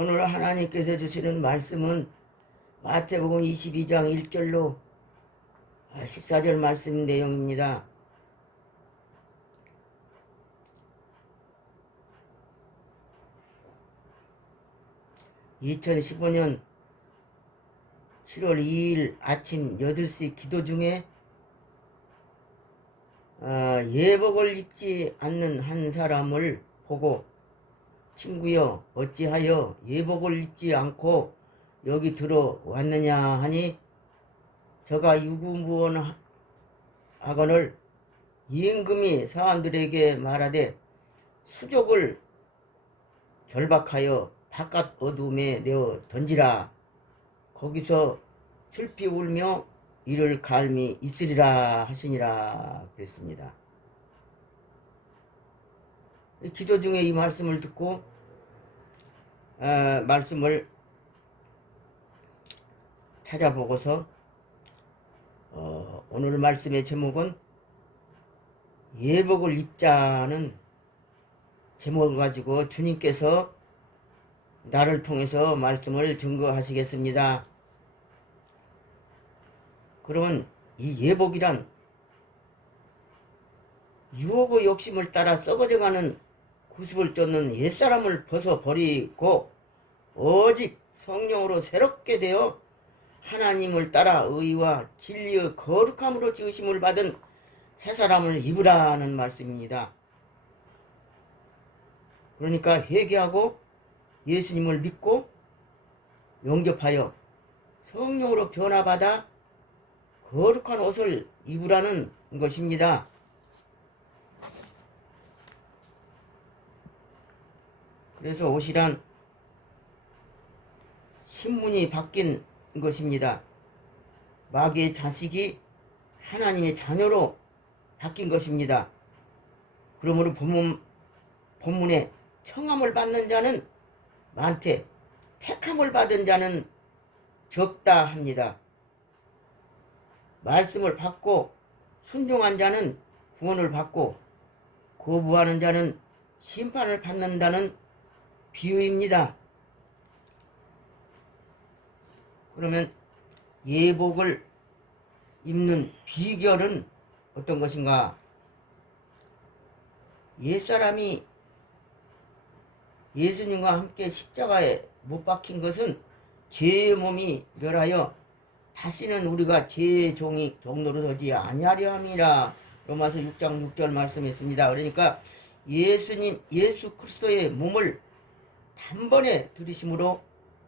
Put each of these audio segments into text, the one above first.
오늘 하나님께서 주시는 말씀은 마태복음 22장 1절로 14절 말씀 내용입니다. (2015년 7월 2일) 아침 8시 기도 중에 예복을 입지 않는 한 사람을 보고 친구여 어찌하여 예복을 입지 않고 여기 들어왔느냐 하니 저가 유구무원하거늘 임금이 사람들에게 말하되 수족을 결박하여 바깥 어둠에 내어 던지라. 거기서 슬피 울며 이를 갈미 있으리라 하시니라 그랬습니다. 기도 중에 이 말씀을 듣고 말씀을 찾아보고서 오늘 말씀의 제목은 예복을 입자는 제목을 가지고 주님께서 나를 통해서 말씀을 증거하시겠습니다. 그러면 이 예복이란 유혹의 욕심을 따라 썩어져가는 구습을 쫓는 옛사람을 벗어버리고 오직 성령으로 새롭게 되어 하나님을 따라 의와 진리의 거룩함으로 지으심을 받은 새 사람을 입으라는 말씀입니다. 그러니까 회개하고 예수님을 믿고 영접하여 성령으로 변화받아 거룩한 옷을 입으라는 것입니다. 그래서 옷이란 신분이 바뀐 것입니다. 마귀의 자식이 하나님의 자녀로 바뀐 것입니다. 그러므로 본문에 청함을 받는 자는 많되 택함을 받은 자는 적다 합니다. 말씀을 받고 순종한 자는 구원을 받고 거부하는 자는 심판을 받는다는 비유입니다. 그러면 예복을 입는 비결은 어떤 것인가? 옛사람이 예수님과 함께 십자가에 못 박힌 것은 죄의 몸이 멸하여 다시는 우리가 죄의 종로로 서지 아니하려 함이라. 로마서 6장 6절 말씀했습니다. 그러니까 예수 그리스도의 몸을 단번에 들이심으로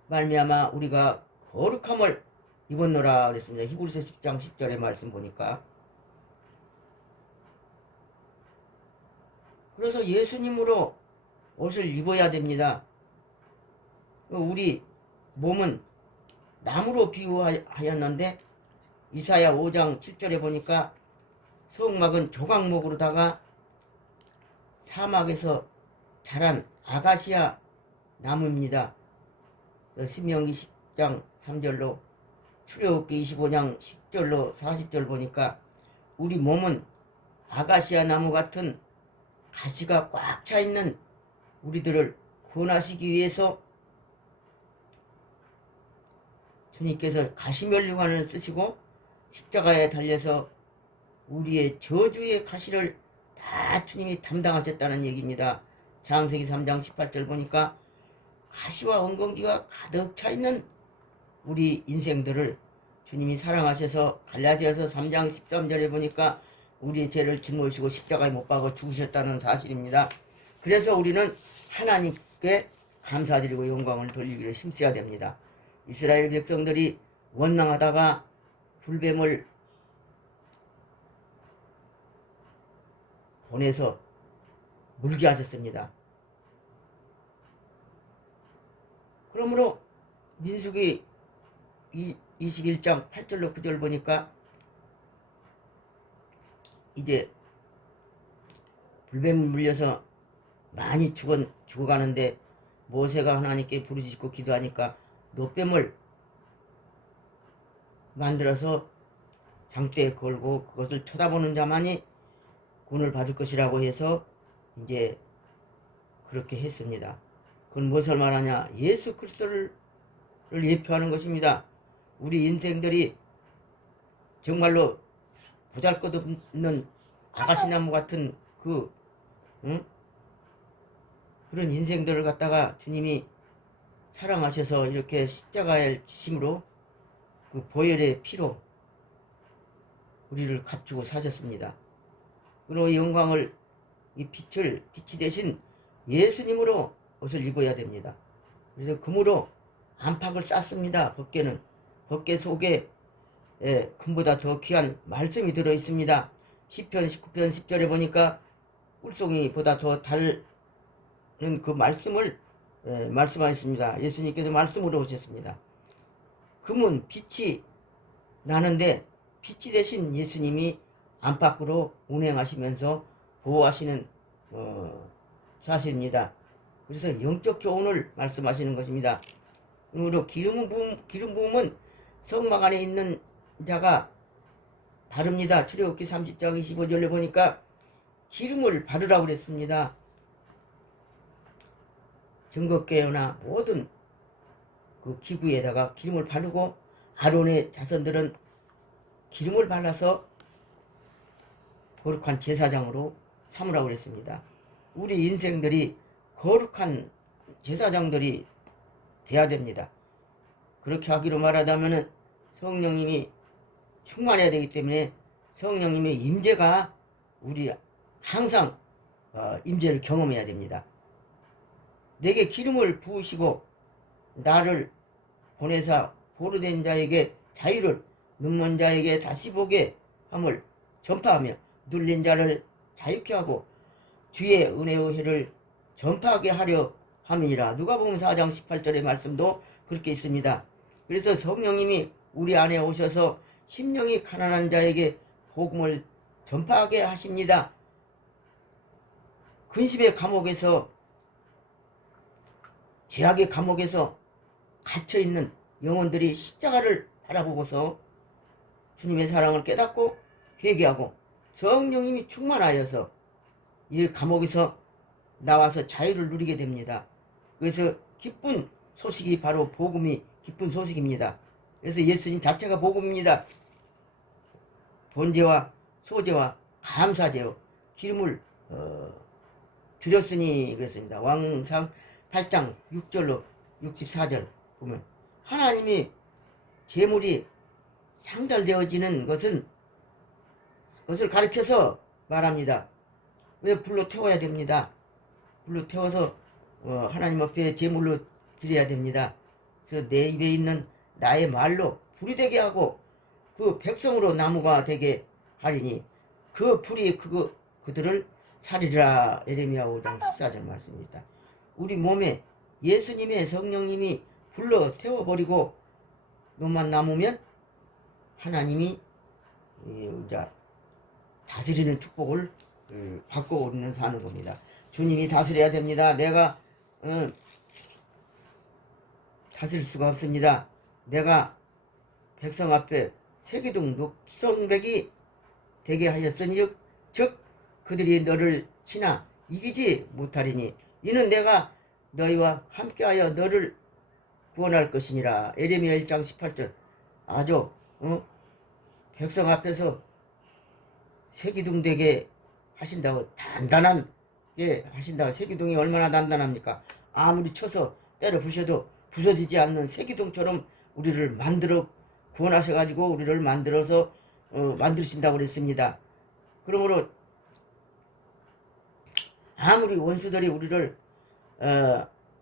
말미암아 우리가 거룩함을 입었노라 그랬습니다. 히브리서 10장 10절의 말씀 보니까. 그래서 예수님으로 옷을 입어야 됩니다. 우리 몸은 나무로 비유하였는데 이사야 5장 7절에 보니까 성막은 조각목으로다가 사막에서 자란 아가시아 나무입니다. 신명기 10장 3절로 출애굽기 25장 10절로 40절 보니까 우리 몸은 아가시아 나무 같은 가시가 꽉 차 있는 우리들을 구원하시기 위해서 주님께서 가시면류관을 쓰시고 십자가에 달려서 우리의 저주의 가시를 다 주님이 담당하셨다는 얘기입니다. 창세기 3장 18절 보니까 가시와 엉겅퀴가 가득 차 있는 우리 인생들을 주님이 사랑하셔서 갈라디아서 3장 13절에 보니까 우리의 죄를 짊어지시고 십자가에 못 박아 죽으셨다는 사실입니다. 그래서 우리는 하나님께 감사드리고 영광을 돌리기를 힘써야 됩니다. 이스라엘 백성들이 원망하다가 불뱀을 보내서 물게 하셨습니다. 그러므로 민수기 21장 8절로 9절 보니까 이제 불뱀을 물려서 많이 죽어가는데 모세가 하나님께 부르짖고 기도하니까 노뱀을 만들어서 장대에 걸고 그것을 쳐다보는 자만이 구원을 받을 것이라고 해서 이제 그렇게 했습니다. 그건 무엇을 말하냐? 예수 그리스도를 예표하는 것입니다. 우리 인생들이 정말로 보잘것없는 아가씨나무 같은 응? 그런 인생들을 갖다가 주님이 사랑하셔서 이렇게 십자가에 지심으로 그 보혈의 피로 우리를 값주고 사셨습니다. 그리고 이 영광을, 이 빛이 되신 예수님으로 옷을 입어야 됩니다. 그래서 금으로 안팎을 쌌습니다. 벗개 속에 금보다 더 귀한 말씀이 들어 있습니다. 시편 19편 10절에 보니까 꿀송이보다 더 달는 그 말씀을 말씀하셨습니다. 예수님께서 말씀으로 오셨습니다. 금은 빛이 나는데 빛이 되신 예수님이 안팎으로 운행하시면서 보호하시는 사실입니다. 그래서 영적 교훈을 말씀하시는 것입니다. 그리고 기름 부음은 성막 안에 있는 자가 바릅니다. 출애굽기 30장 25절에 보니까 기름을 바르라고 그랬습니다. 증거궤나 모든 그 기구에다가 기름을 바르고 아론의 자손들은 기름을 발라서 거룩한 제사장으로 삼으라고 그랬습니다. 우리 인생들이 거룩한 제사장들이 돼야 됩니다. 그렇게 하기로 말하자면 성령님이 충만해야 되기 때문에 성령님의 임재가 우리 항상 임재를 경험해야 됩니다. 내게 기름을 부으시고 나를 보내사 보르된 자에게 자유를, 눕는 자에게 다시 보게 함을 전파하며 눌린 자를 자유케 하고 주의 은혜의 해를 전파하게 하려 함이니라. 누가복음 4장 18절의 말씀도 그렇게 있습니다. 그래서 성령님이 우리 안에 오셔서 심령이 가난한 자에게 복음을 전파하게 하십니다. 근심의 감옥에서, 죄악의 감옥에서 갇혀있는 영혼들이 십자가를 바라보고서 주님의 사랑을 깨닫고 회개하고 성령님이 충만하여서 이 감옥에서 나와서 자유를 누리게 됩니다. 그래서 기쁜 소식이 바로 복음이 기쁜 소식입니다. 그래서 예수님 자체가 복음입니다. 본제와 소제와 감사제요 기름을 드렸으니 그랬습니다. 왕상 8장 6절로 64절 보면 하나님이 제물이 상달되어지는 것을 가르쳐서 말합니다. 왜 불로 태워야 됩니다. 불로 태워서 하나님 앞에 제물로 드려야 됩니다. 그래서 내 입에 있는 나의 말로 불이 되게 하고 그 백성으로 나무가 되게 하리니 그 불이 그들을 살리라. 에레미야 5장 14절 말씀입니다. 우리 몸에 예수님의 성령님이 불로 태워버리고 너만 남으면 하나님이 다스리는 축복을 받고 우리는 사는 겁니다. 주님이 다스려야 됩니다. 내가 다스릴 수가 없습니다. 내가 백성 앞에 세기둥 녹성백이 되게 하였으니 즉 그들이 너를 치나 이기지 못하리니 이는 내가 너희와 함께하여 너를 구원할 것이니라. 에레미야 1장 18절. 아주 백성 앞에서 세기둥 되게 하신다고 단단하게 하신다고. 세기둥이 얼마나 단단합니까? 아무리 쳐서 때려 부셔도 부서지지 않는 세기둥처럼 우리를 만들어 구원하셔가지고 우리를 만들어서 만드신다고 그랬습니다. 그러므로 아무리 원수들이 우리를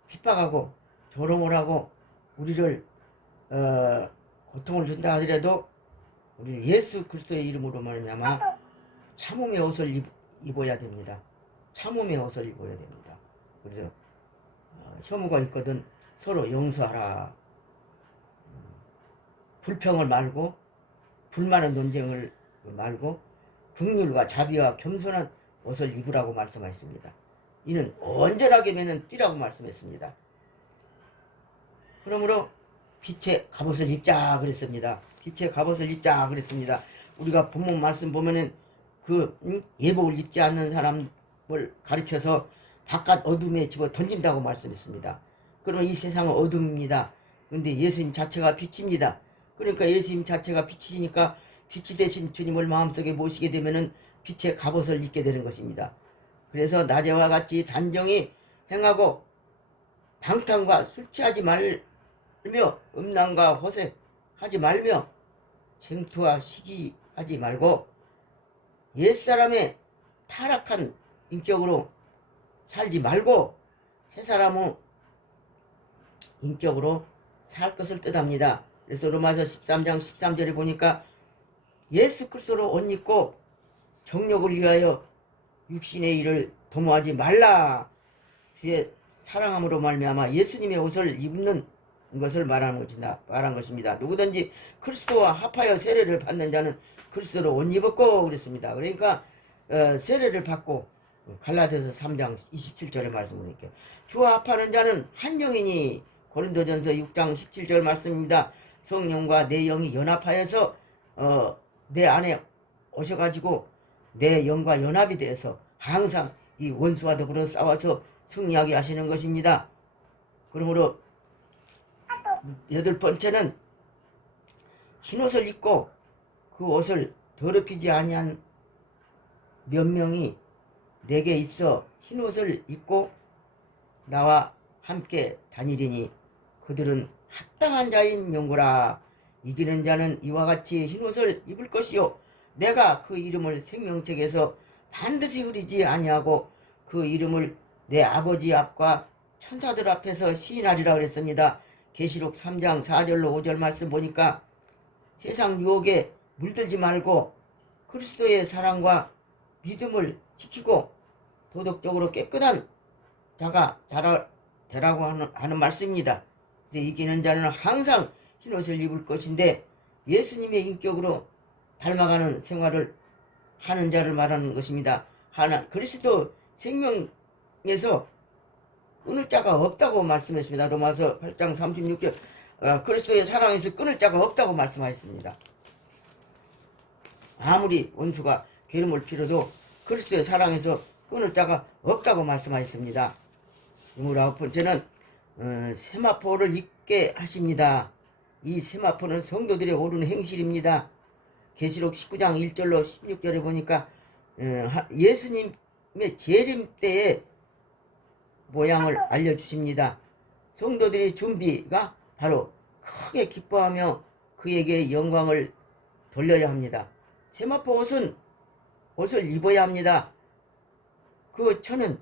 핍박하고 조롱을 하고 우리를 고통을 준다 하더라도 우리 예수 그리스도의 이름으로 말미암아 참음의 옷을 입어야 됩니다. 참음의 옷을 입어야 됩니다. 그래서 혐오가 있거든 서로 용서하라. 불평을 말고 불만한 논쟁을 말고 긍휼과 자비와 겸손한 옷을 입으라고 말씀하셨습니다. 이는 온전하게 매는 띠라고 말씀했습니다. 그러므로 빛의 갑옷을 입자 그랬습니다. 빛의 갑옷을 입자 그랬습니다. 우리가 본문 말씀 보면은 그 예복을 입지 않는 사람을 가리켜서 바깥 어둠에 집어 던진다고 말씀했습니다. 그러면 이 세상은 어둠입니다. 근데 예수님 자체가 빛입니다. 그러니까 예수님 자체가 빛이시니까 빛이 되신 주님을 마음속에 모시게 되면은 빛의 갑옷을 입게 되는 것입니다. 그래서 낮에와 같이 단정히 행하고 방탕과 술 취하지 말며 음란과 호색하지 말며 쟁투와 시기하지 말고 옛사람의 타락한 인격으로 살지 말고 새 사람의 인격으로 살 것을 뜻합니다. 그래서 로마서 13장 13절에 보니까 예수 그리스도로 옷 입고 정욕을 위하여 육신의 일을 도모하지 말라. 주의 사랑함으로 말미암아 예수님의 옷을 입는 것을 말한 것입니다. 누구든지 그리스도와 합하여 세례를 받는 자는 그리스도로 옷 입었고 그랬습니다. 그러니까 세례를 받고 갈라디아서 3장 27절의 말씀을 이렇게 주와 합하는 자는 한 영이니 고린도전서 6장 17절 말씀입니다. 성령과 내 영이 연합하여서 내 안에 오셔가지고 내 영과 연합이 되어서 항상 이 원수와 더불어 싸워서 승리하게 하시는 것입니다. 그러므로 8번째는 흰옷을 입고 그 옷을 더럽히지 아니한 몇 명이 내게 있어 흰옷을 입고 나와 함께 다니리니 그들은 합당한 자인 영구라. 이기는 자는 이와 같이 흰옷을 입을 것이요 내가 그 이름을 생명책에서 반드시 흐리지 아니하고 그 이름을 내 아버지 앞과 천사들 앞에서 시인하리라 그랬습니다. 계시록 3장 4절로 5절 말씀 보니까 세상 유혹에 물들지 말고 그리스도의 사랑과 믿음을 지키고 도덕적으로 깨끗한 자가 되라고 하는 말씀입니다. 그래서 이기는 자는 항상 흰옷을 입을 것인데 예수님의 인격으로 닮아가는 생활을 하는 자를 말하는 것입니다. 그리스도 생명에서 끊을 자가 없다고 말씀했습니다. 로마서 8장 36절 그리스도의 사랑에서 끊을 자가 없다고 말씀하셨습니다. 아무리 원수가 괴로움을 피워도 그리스도의 사랑에서 끊을 자가 없다고 말씀하셨습니다. 29번째는 세마포를 입게 하십니다. 이 세마포는 성도들의 옳은 행실입니다. 계시록 19장 1절로 16절에 보니까 예수님의 재림 때의 모양을 알려주십니다. 성도들의 준비가 바로 크게 기뻐하며 그에게 영광을 돌려야 합니다. 세마포 옷을 입어야 합니다. 그 천은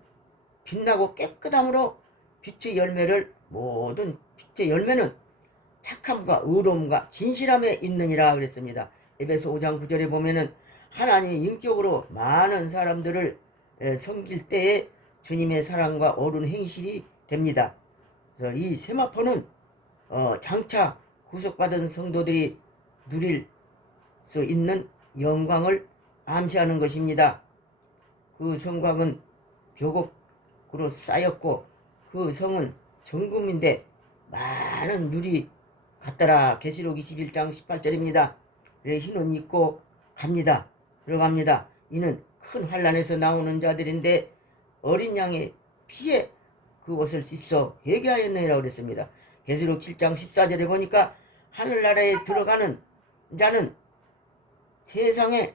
빛나고 깨끗함으로 빛의 열매를 모든 빛의 열매는 착함과 의로움과 진실함에 있느니라 그랬습니다. 에베소 5장 9절에 보면은 하나님이 인격으로 많은 사람들을 섬길 때에 주님의 사랑과 옳은 행실이 됩니다. 그래서 이 세마포는 장차 구속받은 성도들이 누릴 수 있는 영광을 암시하는 것입니다. 그 성곽은 벽옥으로 쌓였고 그 성은 정금인데 많은 누리 같더라. 계시록 21장 18절입니다. 그래 흰옷 입고 들어갑니다. 이는 큰 환난에서 나오는 자들인데 어린 양의 피에 그 옷을 씻어 회개하였느니라 그랬습니다. 계시록 7장 14절에 보니까 하늘나라에 들어가는 자는 세상의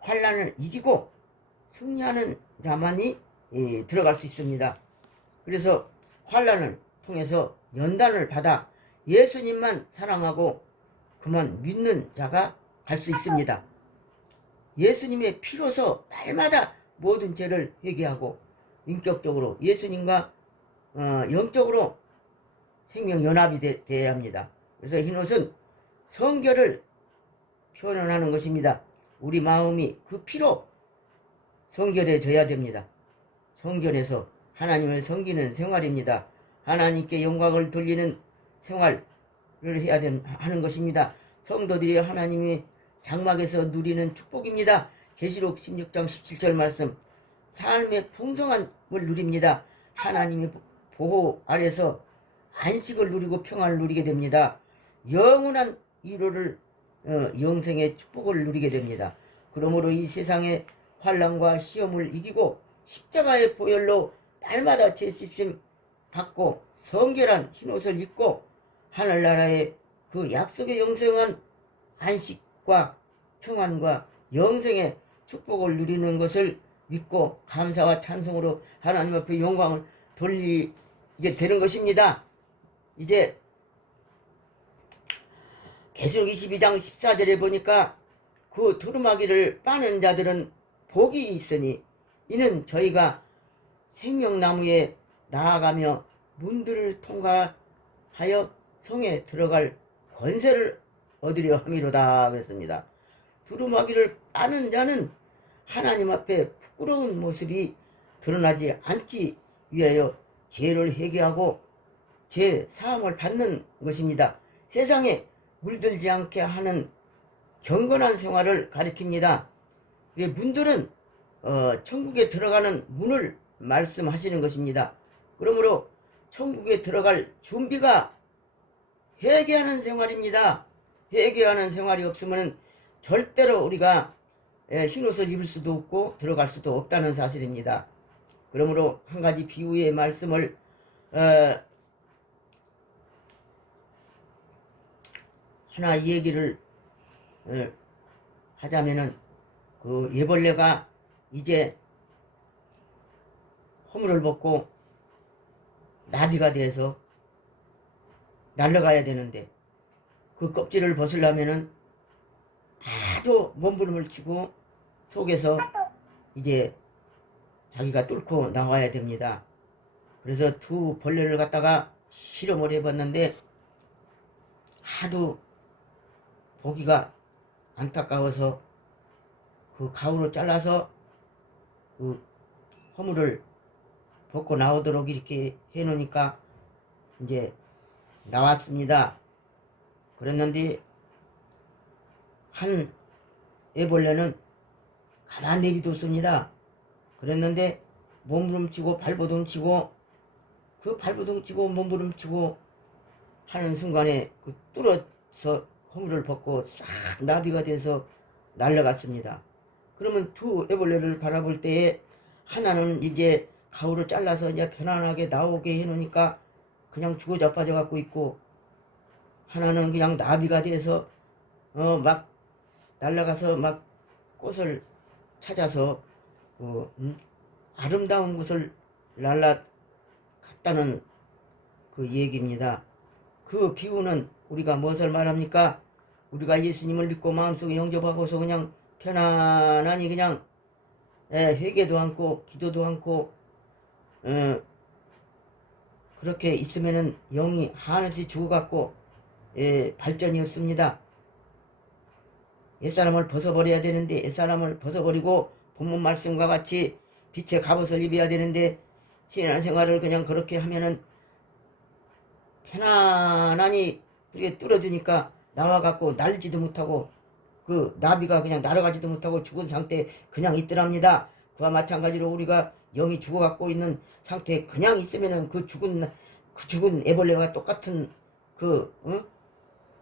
환난을 이기고 승리하는 자만이 들어갈 수 있습니다. 그래서 환난을 통해서 연단을 받아 예수님만 사랑하고 그만 믿는 자가 갈 수 있습니다. 예수님의 피로서 날마다 모든 죄를 회개하고 인격적으로 예수님과 영적으로 생명 연합이 되어야 합니다. 그래서 흰옷은 성결을 표현하는 것입니다. 우리 마음이 그 피로 성결해져야 됩니다. 성결해서 하나님을 섬기는 생활입니다. 하나님께 영광을 돌리는 생활을 해야 하는 것입니다. 성도들이 하나님의 장막에서 누리는 축복입니다. 계시록 16장 17절 말씀 삶의 풍성함을 누립니다. 하나님의 보호 아래서 안식을 누리고 평안을 누리게 됩니다. 영원한 위로를 영생의 축복을 누리게 됩니다. 그러므로 이 세상의 환난과 시험을 이기고 십자가의 보혈로 날마다 죄 씻음 받고 성결한 흰옷을 입고 하늘나라의 그 약속의 영생한 안식과 평안과 영생의 축복을 누리는 것을 믿고 감사와 찬송으로 하나님 앞에 영광을 돌리게 되는 것입니다. 이제 계시록 22장 14절에 보니까 그 두루마기를 빠는 자들은 복이 있으니 이는 저희가 생명나무에 나아가며 문들을 통과하여 성에 들어갈 권세를 얻으려 함이로다 그랬습니다. 두루마기를 빠는 자는 하나님 앞에 부끄러운 모습이 드러나지 않기 위하여 죄를 회개하고 죄 사함을 받는 것입니다. 세상에 물들지 않게 하는 경건한 생활을 가리킵니다. 문들은 천국에 들어가는 문을 말씀하시는 것입니다. 그러므로 천국에 들어갈 준비가 회개하는 생활입니다. 회개하는 생활이 없으면 절대로 우리가 흰옷을 입을 수도 없고 들어갈 수도 없다는 사실입니다. 그러므로 한 가지 비유의 말씀을 하나 얘기를 하자면은 그 예벌레가 이제 허물을 벗고 나비가 돼서 날아가야 되는데 그 껍질을 벗으려면은 아주 몸부림을 치고 속에서 이제 자기가 뚫고 나와야 됩니다. 그래서 두 벌레를 갖다가 실험을 해봤는데 하도 보기가 안타까워서 그 가위로 잘라서 그 허물을 벗고 나오도록 이렇게 해놓으니까 이제 나왔습니다. 그랬는데 한 애벌레는 가만 내비뒀습니다. 그랬는데 몸부림치고 발버둥치고 그 발버둥치고 몸부림치고 하는 순간에 그 뚫어서 허물을 벗고 싹 나비가 돼서 날아갔습니다. 그러면 두 애벌레를 바라볼 때에 하나는 이제 가위로 잘라서 이제 편안하게 나오게 해놓으니까 그냥 죽어 자빠져 갖고 있고, 하나는 그냥 나비가 돼서 막 날아가서 막 꽃을 찾아서 아름다운 곳을 날아갔다는 그 얘기입니다. 그 비유는 우리가 무엇을 말합니까? 우리가 예수님을 믿고 마음속에 영접하고서 그냥 편안하니 그냥 회개도 않고 기도도 않고 그렇게 있으면은 영이 한없이 죽어갖고 발전이 없습니다. 옛사람을 벗어버려야 되는데 옛사람을 벗어버리고 본문 말씀과 같이 빛의 갑옷을 입어야 되는데 신앙생활을 그냥 그렇게 하면은 편안하니 그렇게 뚫어주니까 나와갖고 날지도 못하고 그 나비가 그냥 날아가지도 못하고 죽은 상태에 그냥 있더랍니다. 그와 마찬가지로 우리가 영이 죽어갖고 있는 상태에 그냥 있으면은 그 죽은 애벌레와 똑같은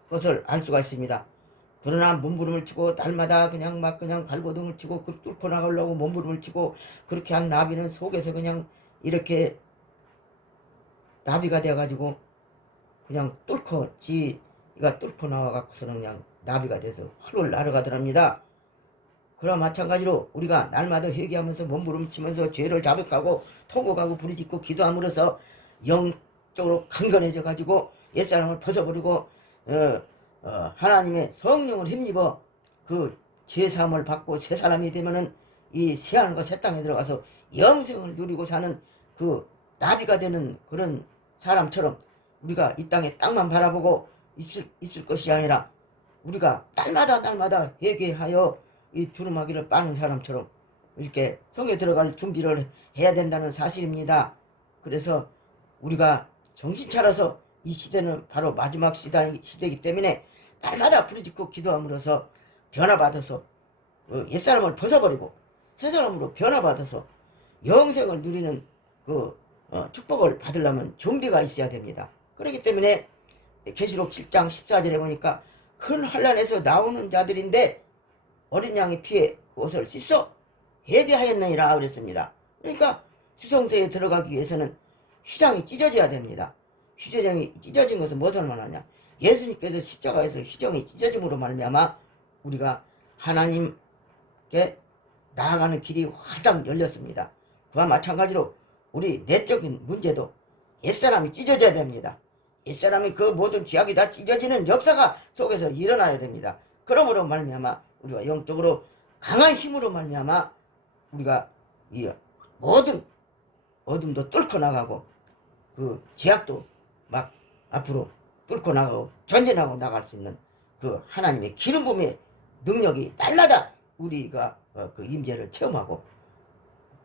것을 알 수가 있습니다. 그러나 몸부림을 치고 날마다 그냥 발버둥을 치고 그 뚫고 나가려고 몸부림을 치고 그렇게 한 나비는 속에서 그냥 이렇게 나비가 돼가지고 그냥 지가 뚫고 나와갖고서는 그냥 나비가 돼서 헐헐 날아가더랍니다. 그와 마찬가지로 우리가 날마다 회개하면서 몸부림치면서 죄를 자백하고 통곡하고 부르짖고 기도함으로써 영적으로 강건해져 가지고 옛사람을 벗어버리고 하나님의 성령을 힘입어 그 죄사함을 받고 새 사람이 되면은 이 새하늘과 새 땅에 들어가서 영생을 누리고 사는 그 나비가 되는 그런 사람처럼 우리가 이 땅에 땅만 바라보고 있을 것이 아니라 우리가 날마다 회개하여 이 두루마기를 빠는 사람처럼 이렇게 성에 들어갈 준비를 해야 된다는 사실입니다. 그래서 우리가 정신 차려서 이 시대는 바로 마지막 시대이기 때문에 날마다 부르짖고 기도함으로써 변화받아서 옛사람을 벗어버리고 새사람으로 변화받아서 영생을 누리는 그 축복을 받으려면 준비가 있어야 됩니다. 그렇기 때문에 계시록 7장 14절에 보니까 큰 환난에서 나오는 자들인데 어린 양의 피에 그것을 씻어 회개하였느니라 그랬습니다. 그러니까 수성소에 들어가기 위해서는 휘장이 찢어져야 됩니다. 휘장이 찢어진 것은 무엇을 말하냐? 예수님께서 십자가에서 휘장이 찢어짐으로 말미암아 우리가 하나님께 나아가는 길이 활짝 열렸습니다. 그와 마찬가지로 우리 내적인 문제도 옛사람이 찢어져야 됩니다. 옛사람이 그 모든 죄악이 다 찢어지는 역사가 속에서 일어나야 됩니다. 그러므로 말미암아 우리가 영적으로 강한 힘으로 말미암아 우리가 이 모든 어둠도 뚫고 나가고 그 죄악도 막 앞으로 뚫고 나가고 전진하고 나갈 수 있는 그 하나님의 기름 부음의 능력이 날마다 우리가 그 임재를 체험하고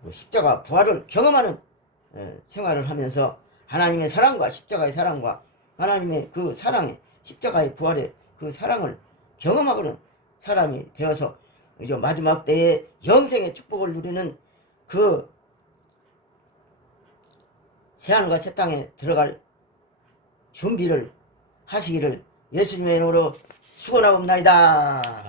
그 십자가 부활을 경험하는 생활을 하면서 하나님의 사랑과 십자가의 사랑과 하나님의 그 사랑의 십자가의 부활의 그 사랑을 경험하고는 사람이 되어서 이제 마지막 때에 영생의 축복을 누리는 그 새하늘과 새 땅에 들어갈 준비를 하시기를 예수님의 이름으로 축원하옵나이다.